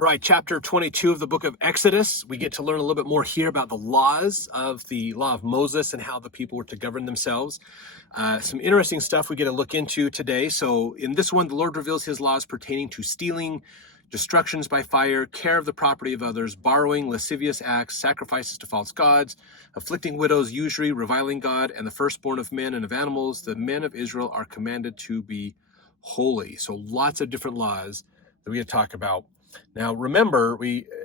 All right, chapter 22 of the book of Exodus. We get to learn a little bit more here about the laws of the law of Moses and how the people were to govern themselves. Some interesting stuff we get to look into today. So in this one, the Lord reveals his laws pertaining to stealing, destructions by fire, care of the property of others, borrowing, lascivious acts, sacrifices to false gods, afflicting widows, usury, reviling God, and the firstborn of men and of animals. The men of Israel are commanded to be holy. So lots of different laws that we get to talk about. Now, remember,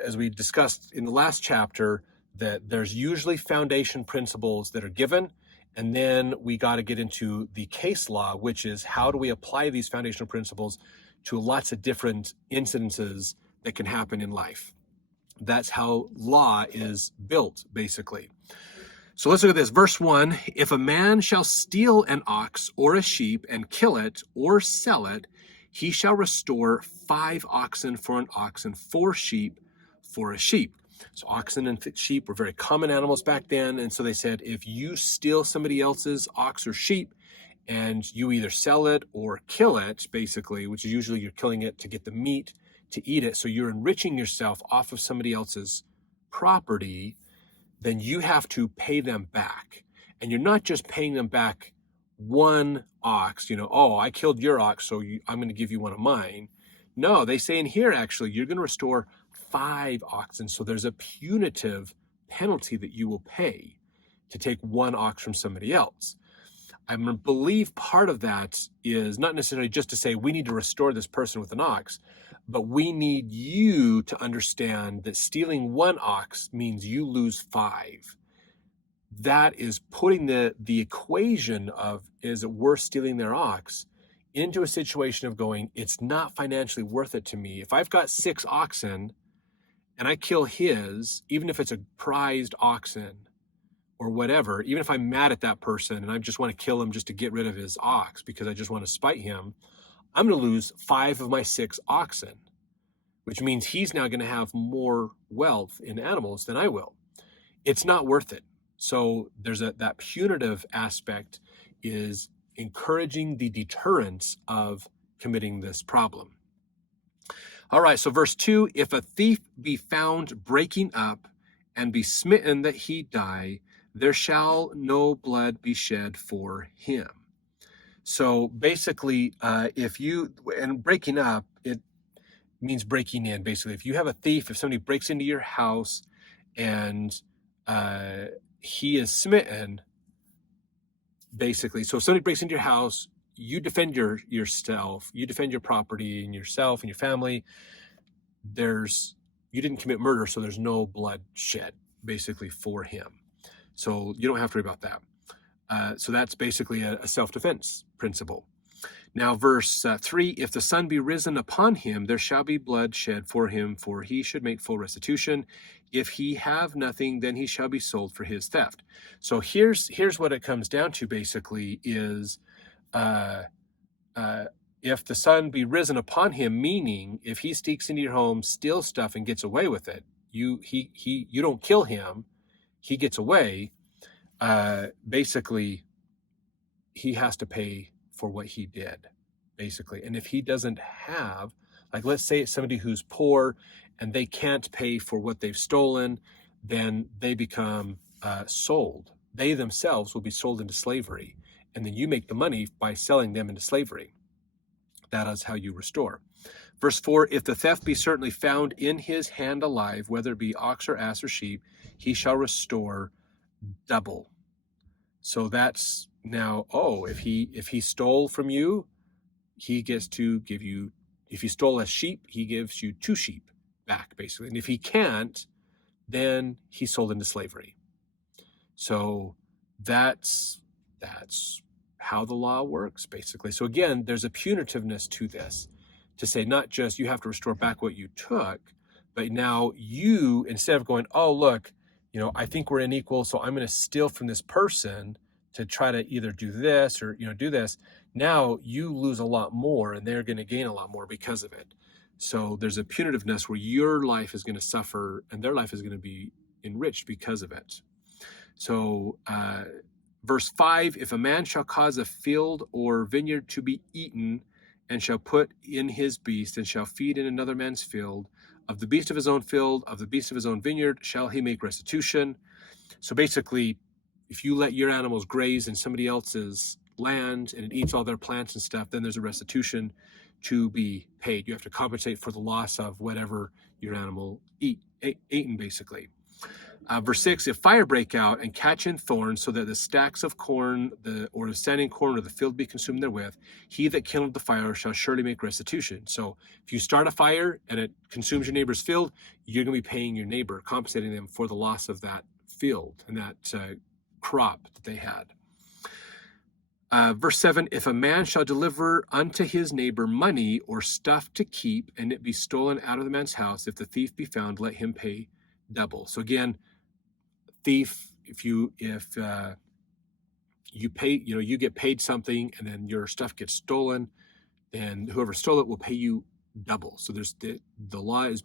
as we discussed in the last chapter, that there's usually foundation principles that are given, and then we got to get into the case law, which is how do we apply these foundational principles to lots of different incidences that can happen in life. That's how law is built, basically. So let's look at this. Verse 1, if a man shall steal an ox or a sheep and kill it or sell it, he shall restore 5 oxen for an ox and 4 sheep for a sheep. So oxen and sheep were very common animals back then. And so they said, if you steal somebody else's ox or sheep and you either sell it or kill it, basically, which is usually you're killing it to get the meat to eat it. So you're enriching yourself off of somebody else's property, then you have to pay them back. And you're not just paying them back one ox, oh, I killed your ox, so I'm going to give you one of mine. No, they say in here, actually, you're going to restore 5 oxen. So there's a punitive penalty that you will pay to take one ox from somebody else. I believe part of that is not necessarily just to say we need to restore this person with an ox, but we need you to understand that stealing 1 ox means you lose 5. That is putting the equation of, is it worth stealing their ox, into a situation of going, it's not financially worth it to me. If I've got 6 oxen and I kill his, even if it's a prized oxen or whatever, even if I'm mad at that person and I just want to kill him just to get rid of his ox because I just want to spite him, I'm going to lose 5 of my 6 oxen, which means he's now going to have more wealth in animals than I will. It's not worth it. So there's that punitive aspect is encouraging the deterrence of committing this problem. All right, so verse 2, if a thief be found breaking up and be smitten that he die, there shall no blood be shed for him. So basically, and breaking up, it means breaking in. Basically, if you have a thief, if somebody breaks into your house and he is smitten, basically. So if somebody breaks into your house, you defend yourself, you defend your property and yourself and your family. You didn't commit murder, so there's no blood shed, basically, for him. So you don't have to worry about that. So that's basically a self-defense principle. Now, verse 3, if the sun be risen upon him, there shall be blood shed for him, for he should make full restitution. If he have nothing, then he shall be sold for his theft. So here's what it comes down to, basically, is if the sun be risen upon him, meaning if he sneaks into your home, steals stuff, and gets away with it, you don't kill him, he gets away, basically, he has to pay for what he did, basically. And if he doesn't have, like, let's say it's somebody who's poor and they can't pay for what they've stolen, then they become sold. They themselves will be sold into slavery. And then you make the money by selling them into slavery. That is how you restore. Verse 4, if the theft be certainly found in his hand alive, whether it be ox or ass or sheep, he shall restore double. So that's now, if he stole from you, he gets to give you, if he stole a sheep, he gives you 2 sheep back, basically. And if he can't, then he's sold into slavery. So that's how the law works, basically. So again, there's a punitiveness to this, to say not just you have to restore back what you took, but now you, instead of going, oh, look, I think we're unequal, so I'm going to steal from this person to try to either do this or, do this. Now you lose a lot more and they're going to gain a lot more because of it. So there's a punitiveness where your life is going to suffer and their life is going to be enriched because of it. So verse 5, if a man shall cause a field or vineyard to be eaten, and shall put in his beast, and shall feed in another man's field, of the beast of his own field, of the beast of his own vineyard, shall he make restitution. So basically, if you let your animals graze in somebody else's land and it eats all their plants and stuff, then there's a restitution to be paid. You have to compensate for the loss of whatever your animal eaten, basically. Verse 6, if fire break out and catch in thorns, so that the stacks of corn or the standing corn or the field be consumed therewith, he that kindled the fire shall surely make restitution. So if you start a fire and it consumes your neighbor's field, you're going to be paying your neighbor, compensating them for the loss of that field and that crop that they had. Verse 7, if a man shall deliver unto his neighbor money or stuff to keep, and it be stolen out of the man's house, if the thief be found, let him pay double. So again, thief, if you pay, you get paid something and then your stuff gets stolen, then whoever stole it will pay you double. So there's the law is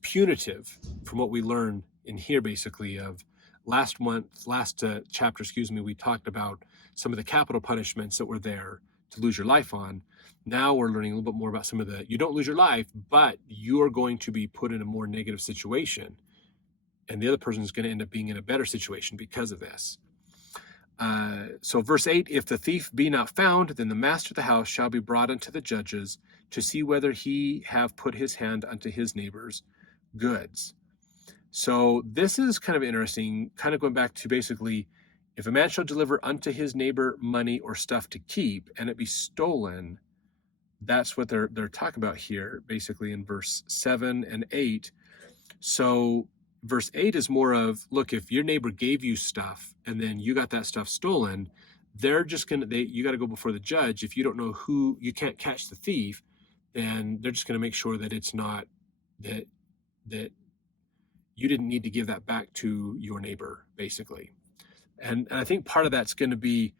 punitive, from what we learn in here, basically. Of last chapter, we talked about some of the capital punishments that were there to lose your life on. Now we're learning a little bit more about some of you don't lose your life, but you're going to be put in a more negative situation, and the other person is going to end up being in a better situation because of this. So verse 8, if the thief be not found, then the master of the house shall be brought unto the judges to see whether he have put his hand unto his neighbor's goods. So this is kind of interesting, kind of going back to basically, if a man shall deliver unto his neighbor money or stuff to keep, and it be stolen, that's what they're talking about here, basically in verse 7 and 8. So verse 8 is more of, look, if your neighbor gave you stuff and then you got that stuff stolen, you got to go before the judge. If you don't know you can't catch the thief, then they're just going to make sure that it's not that you didn't need to give that back to your neighbor, basically. And I think part of that's going to be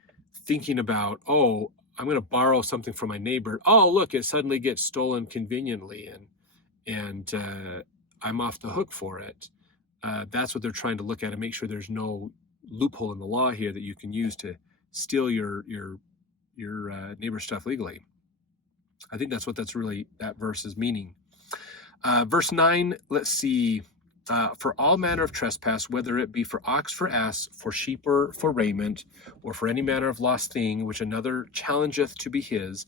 thinking about, oh, I'm going to borrow something from my neighbor. Oh, look, it suddenly gets stolen conveniently, and I'm off the hook for it. That's what they're trying to look at and make sure there's no loophole in the law here that you can use to steal your neighbor's stuff legally. I think that's what that verse is meaning. Verse 9, let's see. For all manner of trespass, whether it be for ox, for ass, for sheep, or for raiment, or for any manner of lost thing, which another challengeth to be his,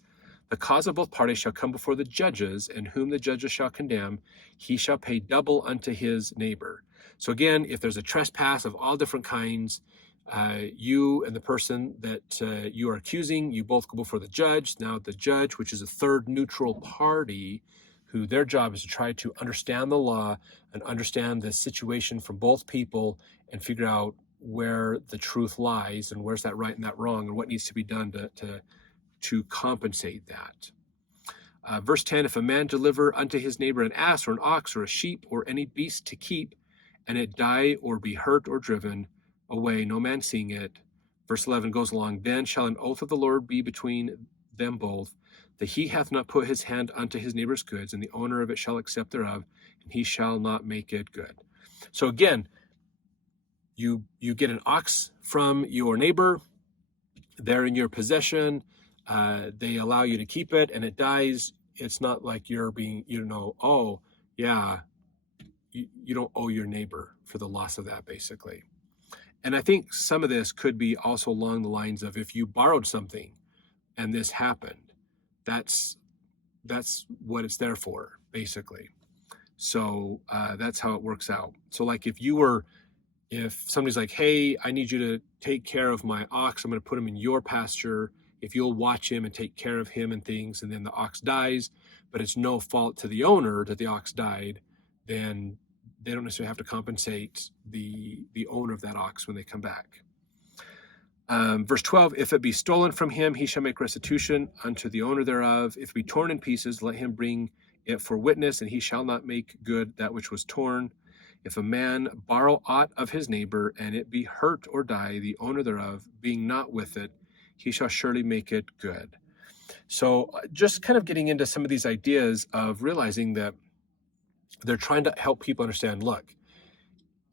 the cause of both parties shall come before the judges, and whom the judges shall condemn, he shall pay double unto his neighbor. So again, if there's a trespass of all different kinds, you and the person that you are accusing, you both go before the judge. Now the judge, which is a third neutral party, who their job is to try to understand the law and understand the situation from both people and figure out where the truth lies and where's that right and that wrong and what needs to be done to compensate that. Verse 10, if a man deliver unto his neighbor an ass or an ox or a sheep or any beast to keep, and it die or be hurt or driven away, no man seeing it. Verse 11 goes along, then shall an oath of the Lord be between them both, that he hath not put his hand unto his neighbor's goods, and the owner of it shall accept thereof, and he shall not make it good. So again, you get an ox from your neighbor, they're in your possession, they allow you to keep it, and it dies. It's not like you're being, oh, yeah, you don't owe your neighbor for the loss of that, basically. And I think some of this could be also along the lines of, if you borrowed something and this happened, that's what it's there for, basically. So that's how it works out. So like if somebody's like, hey, I need you to take care of my ox, I'm going to put him in your pasture, if you'll watch him and take care of him and things, and then the ox dies, but it's no fault to the owner that the ox died, then they don't necessarily have to compensate the owner of that ox when they come back. Verse 12, if it be stolen from him, he shall make restitution unto the owner thereof. If it be torn in pieces, let him bring it for witness, and he shall not make good that which was torn. If a man borrow aught of his neighbor, and it be hurt or die, the owner thereof, being not with it, he shall surely make it good. So just kind of getting into some of these ideas of realizing that they're trying to help people understand, look,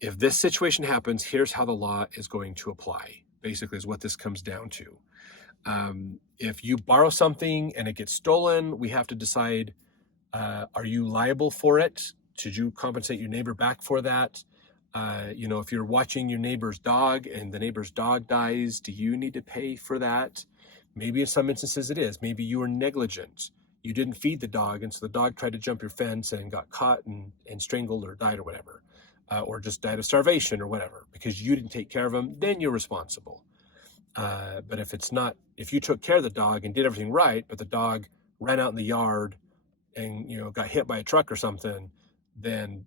if this situation happens, here's how the law is going to apply, basically, is what this comes down to. If you borrow something and it gets stolen, we have to decide, are you liable for it? Should you compensate your neighbor back for that? If you're watching your neighbor's dog and the neighbor's dog dies, do you need to pay for that? Maybe in some instances it is. Maybe you were negligent. You didn't feed the dog, and so the dog tried to jump your fence and got caught and strangled or died or whatever, or just died of starvation or whatever because you didn't take care of him. Then you're responsible. But if you took care of the dog and did everything right, but the dog ran out in the yard and got hit by a truck or something, then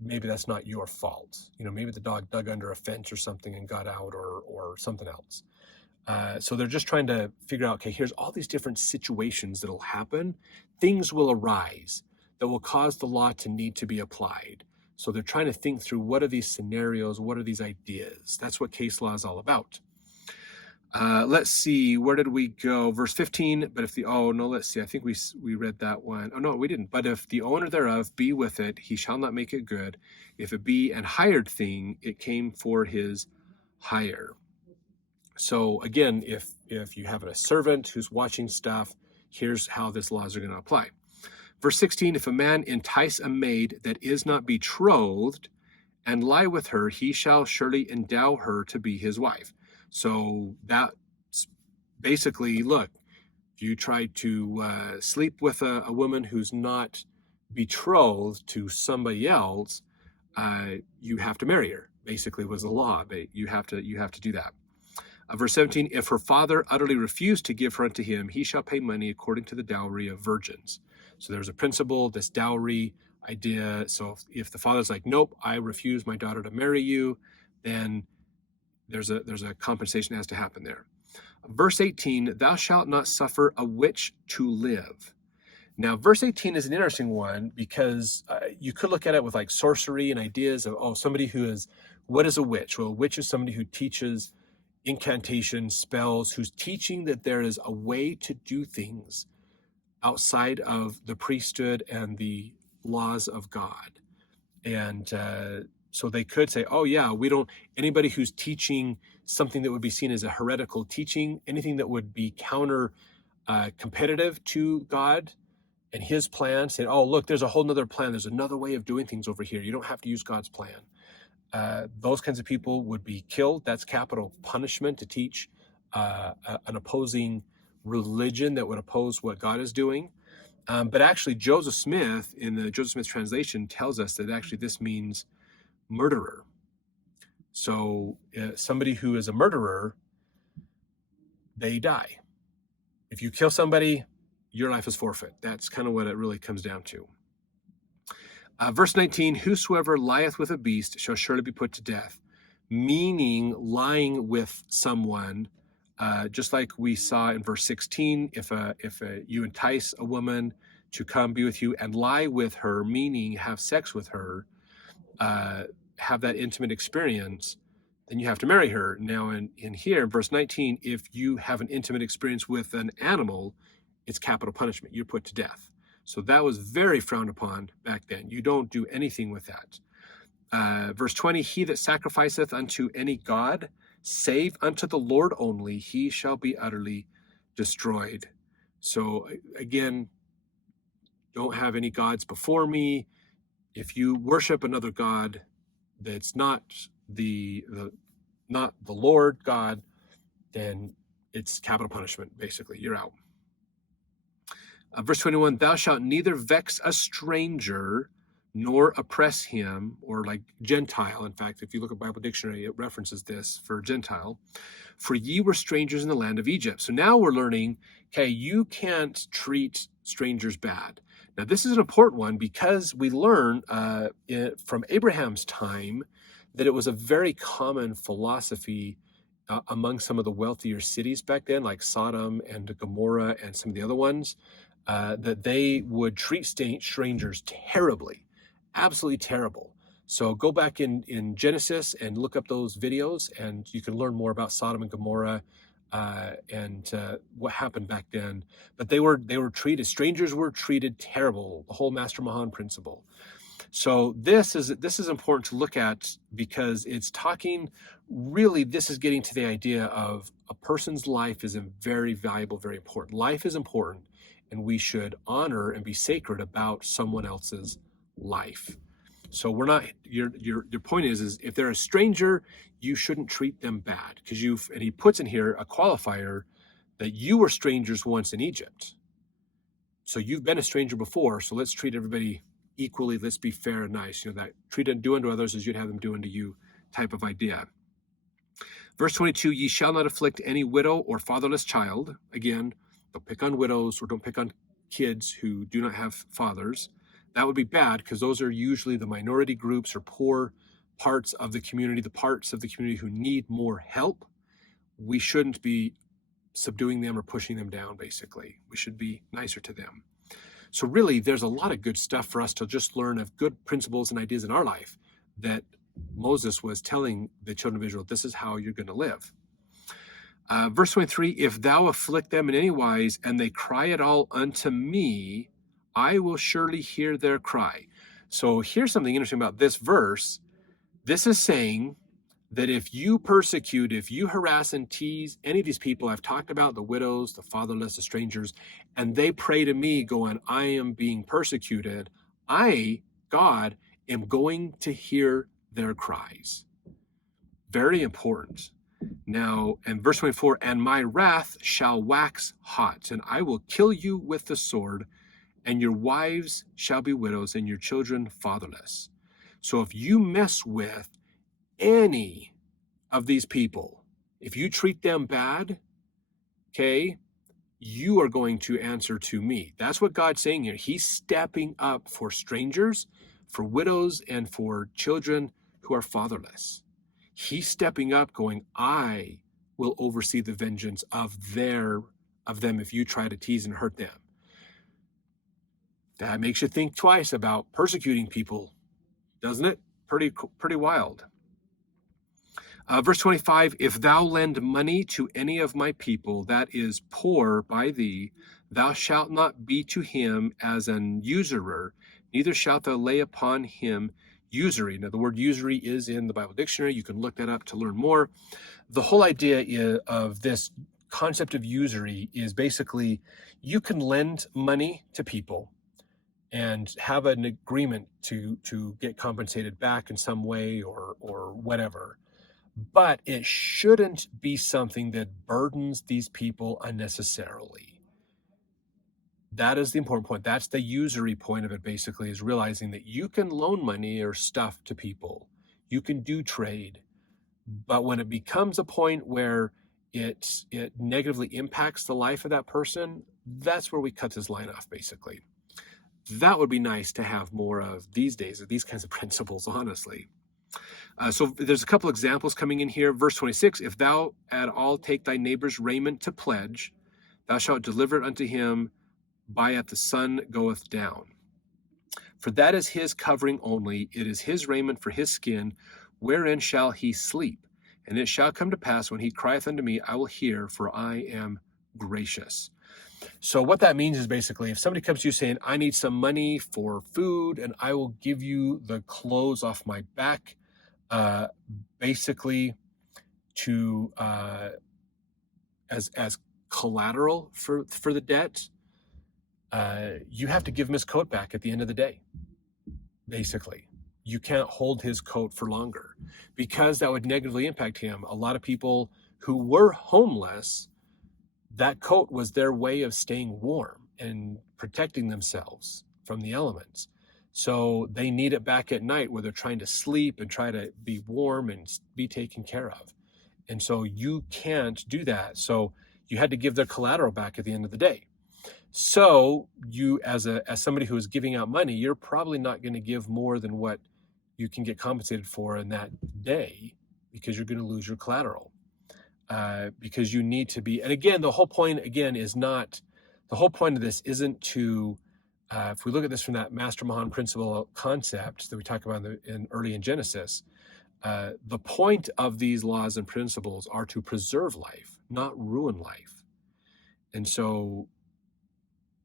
maybe that's not your fault. Maybe the dog dug under a fence or something and got out, or something else. So they're just trying to figure out, okay, here's all these different situations that'll happen. Things will arise that will cause the law to need to be applied. So they're trying to think through, what are these scenarios? What are these ideas? That's what case law is all about. Let's see, where did we go? Verse 15, let's see, I think we read that one. Oh, no, we didn't. But if the owner thereof be with it, he shall not make it good. If it be an hired thing, it came for his hire. So again, if you have a servant who's watching stuff, here's how this laws are going to apply. Verse 16, if a man entice a maid that is not betrothed and lie with her, he shall surely endow her to be his wife. So that's basically, look, if you try to sleep with a woman who's not betrothed to somebody else, you have to marry her, basically was the law. You have to do that. Verse 17, if her father utterly refused to give her unto him, he shall pay money according to the dowry of virgins. So there's a principle, this dowry idea. So if the father's like, nope, I refuse my daughter to marry you, then there's a compensation that has to happen there. Verse 18, thou shalt not suffer a witch to live. Now, verse 18 is an interesting one because you could look at it with like sorcery and ideas of, what is a witch? Well, a witch is somebody who teaches incantations, spells, who's teaching that there is a way to do things outside of the priesthood and the laws of God. And so they could say, anybody who's teaching something that would be seen as a heretical teaching, anything that would be counter competitive to God and his plan, saying, oh, look, there's a whole nother plan. There's another way of doing things over here. You don't have to use God's plan. Those kinds of people would be killed. That's capital punishment to teach an opposing religion that would oppose what God is doing. But actually, Joseph Smith, in the Joseph Smith translation, tells us that actually this means murderer. So somebody who is a murderer, they die. If you kill somebody, your life is forfeit. That's kind of what it really comes down to. Verse 19, whosoever lieth with a beast shall surely be put to death, meaning lying with someone, just like we saw in verse 16, if you entice a woman to come be with you and lie with her, meaning have sex with her, have that intimate experience, then you have to marry her. Now in here, in verse 19, if you have an intimate experience with an animal, it's capital punishment. You're put to death. So that was very frowned upon back then. You don't do anything with that. Verse 20, he that sacrificeth unto any god, save unto the Lord only, he shall be utterly destroyed. So again, don't have any gods before me. If you worship another god that's not the Lord God, then it's capital punishment, basically. You're out. Verse 21, thou shalt neither vex a stranger nor oppress him, or like Gentile. In fact, if you look at Bible Dictionary, it references this for Gentile. For ye were strangers in the land of Egypt. So now we're learning, okay, you can't treat strangers bad. Now, this is an important one because we learn from Abraham's time that it was a very common philosophy among some of the wealthier cities back then, like Sodom and Gomorrah and some of the other ones, that they would treat strangers terribly, absolutely terrible. So go back in Genesis and look up those videos, and you can learn more about Sodom and Gomorrah and what happened back then. But strangers were treated terrible, the whole Master Mahan principle. So this is important to look at because it's talking, really, this is getting to the idea of a person's life is very valuable, very important. Life is important, and we should honor and be sacred about someone else's life. So we're not, your point is if they're a stranger, you shouldn't treat them bad, because and he puts in here a qualifier that you were strangers once in Egypt. So you've been a stranger before, so let's treat everybody equally. Let's be fair and nice. That do unto others as you'd have them do unto you type of idea. Verse 22, ye shall not afflict any widow or fatherless child. Again, don't pick on widows or don't pick on kids who do not have fathers. That would be bad, because those are usually the minority groups or poor parts of the community, the parts of the community who need more help. We shouldn't be subduing them or pushing them down, basically. We should be nicer to them. So really, there's a lot of good stuff for us to just learn of good principles and ideas in our life that Moses was telling the children of Israel, this is how you're going to live. Verse 23, if thou afflict them in any wise, and they cry at all unto me, I will surely hear their cry. So here's something interesting about this verse. This is saying that if you persecute, if you harass and tease any of these people I've talked about, the widows, the fatherless, the strangers, and they pray to me going, I am being persecuted, I, God, am going to hear their cries. Very important. Now, in verse 24, and my wrath shall wax hot, and I will kill you with the sword, and your wives shall be widows, and your children fatherless. So if you mess with any of these people, if you treat them bad, okay, you are going to answer to me. That's what God's saying here. He's stepping up for strangers, for widows, and for children who are fatherless. He's stepping up going, I will oversee the vengeance of them if you try to tease and hurt them. That makes you think twice about persecuting people, doesn't it? Pretty wild. Verse 25, if thou lend money to any of my people that is poor by thee, thou shalt not be to him as an usurer, neither shalt thou lay upon him usury. Now, the word usury is in the Bible dictionary. You can look that up to learn more. The whole idea of this concept of usury is basically you can lend money to people and have an agreement to get compensated back in some way or whatever. But it shouldn't be something that burdens these people unnecessarily. That is the important point. That's the usury point of it, basically, is realizing that you can loan money or stuff to people. You can do trade. But when it becomes a point where it negatively impacts the life of that person, that's where we cut this line off, basically. That would be nice to have more of these days, of these kinds of principles, honestly. So there's a couple examples coming in here. Verse 26, if thou at all take thy neighbor's raiment to pledge, thou shalt deliver it unto him by at the sun goeth down. For that is his covering only, it is his raiment for his skin, wherein shall he sleep? And it shall come to pass when he crieth unto me, I will hear, for I am gracious. So what that means is basically if somebody comes to you saying, I need some money for food and I will give you the clothes off my back, basically to as collateral for the debt, you have to give him his coat back at the end of the day. Basically, you can't hold his coat for longer because that would negatively impact him. A lot of people who were homeless, that coat was their way of staying warm and protecting themselves from the elements. So they need it back at night where they're trying to sleep and try to be warm and be taken care of. And so you can't do that. So you had to give their collateral back at the end of the day. So you, as somebody who is giving out money, you're probably not going to give more than what you can get compensated for in that day because you're going to lose your collateral. Because you need to be, and again, the whole point of this isn't to, if we look at this from that Master Mahan principle concept that we talk about early in Genesis, the point of these laws and principles are to preserve life, not ruin life. And so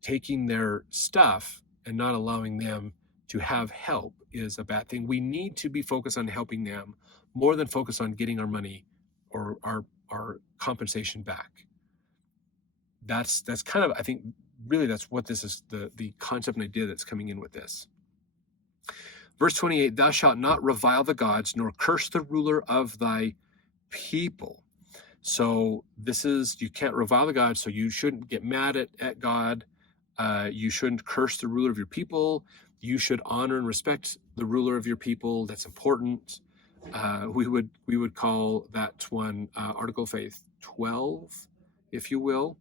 taking their stuff and not allowing them to have help is a bad thing. We need to be focused on helping them more than focus on getting our money or our compensation back. That's kind of, I think, really that's what this is, the concept and idea that's coming in with this. Verse 28, thou shalt not revile the gods, nor curse the ruler of thy people. So this is, you can't revile the gods, so you shouldn't get mad at God. You shouldn't curse the ruler of your people. You should honor and respect the ruler of your people. That's important. We would call that one Article of Faith 12, if you will.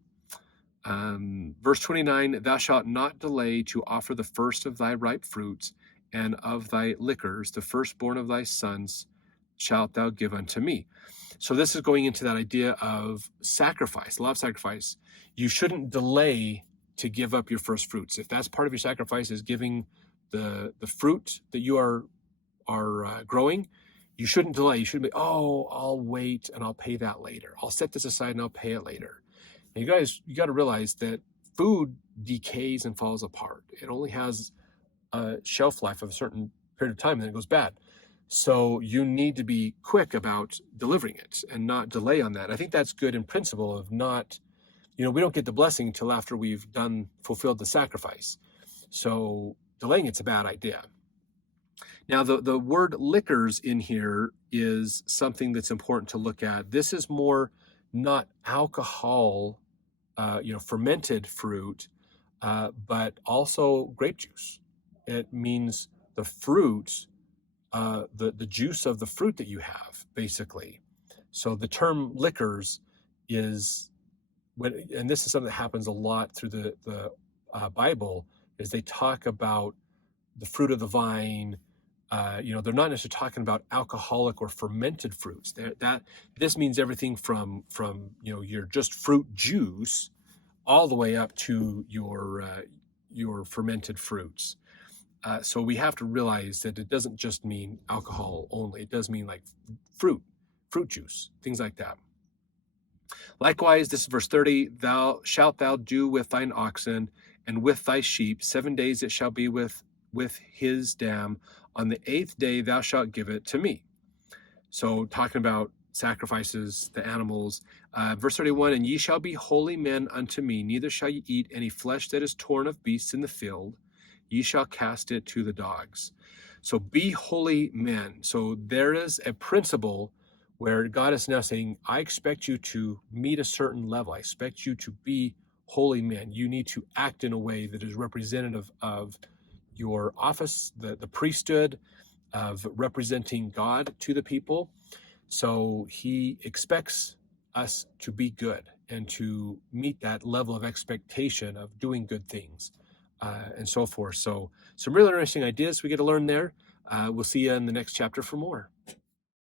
Verse 29, thou shalt not delay to offer the first of thy ripe fruits, and of thy liquors, the firstborn of thy sons shalt thou give unto me. So this is going into that idea of sacrifice, law of sacrifice. You shouldn't delay to give up your first fruits. If that's part of your sacrifice, is giving the fruit that you are growing, you shouldn't delay. You shouldn't be, oh, I'll wait and I'll pay that later. I'll set this aside and I'll pay it later. And you got to realize that food decays and falls apart. It only has a shelf life of a certain period of time and then it goes bad. So you need to be quick about delivering it and not delay on that. I think that's good in principle of not, we don't get the blessing until after we've fulfilled the sacrifice. So delaying it's a bad idea. Now the word liquors in here is something that's important to look at. This is more not alcohol, fermented fruit, but also grape juice. It means the fruit, the juice of the fruit that you have, basically. So the term liquors is, and this is something that happens a lot through the Bible, is they talk about the fruit of the vine. They're not necessarily talking about alcoholic or fermented fruits. This means everything from your just fruit juice all the way up to your fermented fruits. So we have to realize that it doesn't just mean alcohol only. It does mean like fruit juice, things like that. Likewise, this is verse 30, thou shalt do with thine oxen and with thy sheep. 7 days it shall be with his dam. On the 8th day thou shalt give it to me. So talking about sacrifices, the animals. Verse 31, and ye shall be holy men unto me, neither shall ye eat any flesh that is torn of beasts in the field. Ye shall cast it to the dogs. So be holy men. So there is a principle where God is now saying, I expect you to meet a certain level. I expect you to be holy men. You need to act in a way that is representative of your office, the priesthood, of representing God to the people. So he expects us to be good and to meet that level of expectation of doing good things. And so forth. So some really interesting ideas we get to learn there. We'll see you in the next chapter for more.